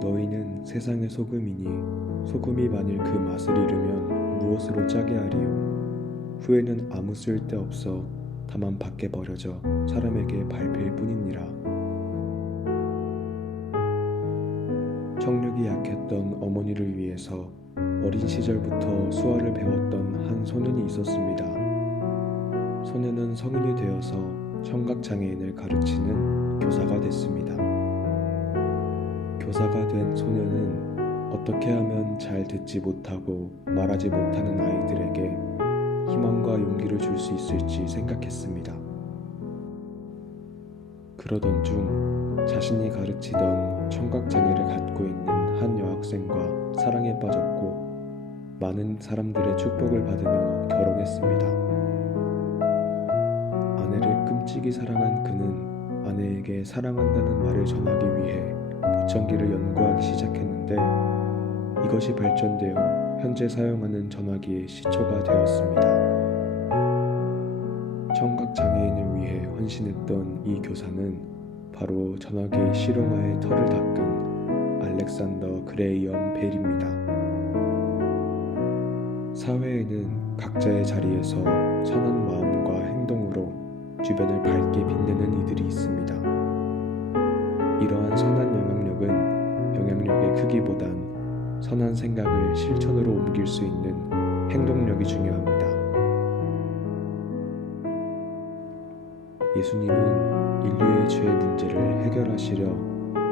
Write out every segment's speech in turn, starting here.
너희는 세상의 소금이니 소금이 만일 그 맛을 잃으면 무엇으로 짜게 하리요 후에는 아무 쓸데 없어 다만 밖에 버려져 사람에게 밟힐 뿐이니라 청력이 약했던 어머니를 위해서 어린 시절부터 수화를 배웠던 한 소년이 있었습니다. 소년은 성인이 되어서 청각장애인을 가르치는 교사가 됐습니다. 교사가 된 소년은 어떻게 하면 잘 듣지 못하고 말하지 못하는 아이들에게 희망과 용기를 줄 수 있을지 생각했습니다. 그러던 중 자신이 가르치던 청각장애를 갖고 있는 한 여학생과 사랑에 빠졌고 많은 사람들의 축복을 받으며 결혼했습니다. 아내를 끔찍이 사랑한 그는 아내에게 사랑한다는 말을 전하기 위해 보청기를 연구하기 시작했는데 이것이 발전되어 현재 사용하는 전화기의 시초가 되었습니다. 청각 장애인을 위해 헌신했던 이 교사는 바로 전화기 실용화의 털을 닦은 알렉산더 그레이엄 벨입니다. 사회에는 각자의 자리에서 선한 마음과 행동으로 주변을 밝게 빛내는 이들이 있습니다. 이러한 선한 영향력은 영향력의 크기보단 선한 생각을 실천으로 옮길 수 있는 행동력이 중요합니다. 예수님은 인류의 죄 문제를 해결하시려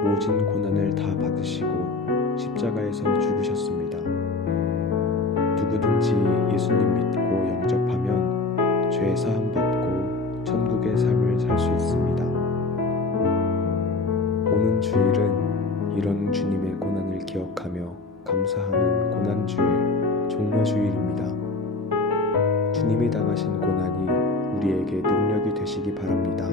모진 고난을 다 받으시고 십자가에서 죽으셨습니다. 누구든지 예수님 믿고 영접하면 죄 사함 받고 천국의 삶을 살 수 있습니다. 주일은 이런 주님의 고난을 기억하며 감사하는 고난주일, 종려주일입니다. 주님이 당하신 고난이 우리에게 능력이 되시기 바랍니다.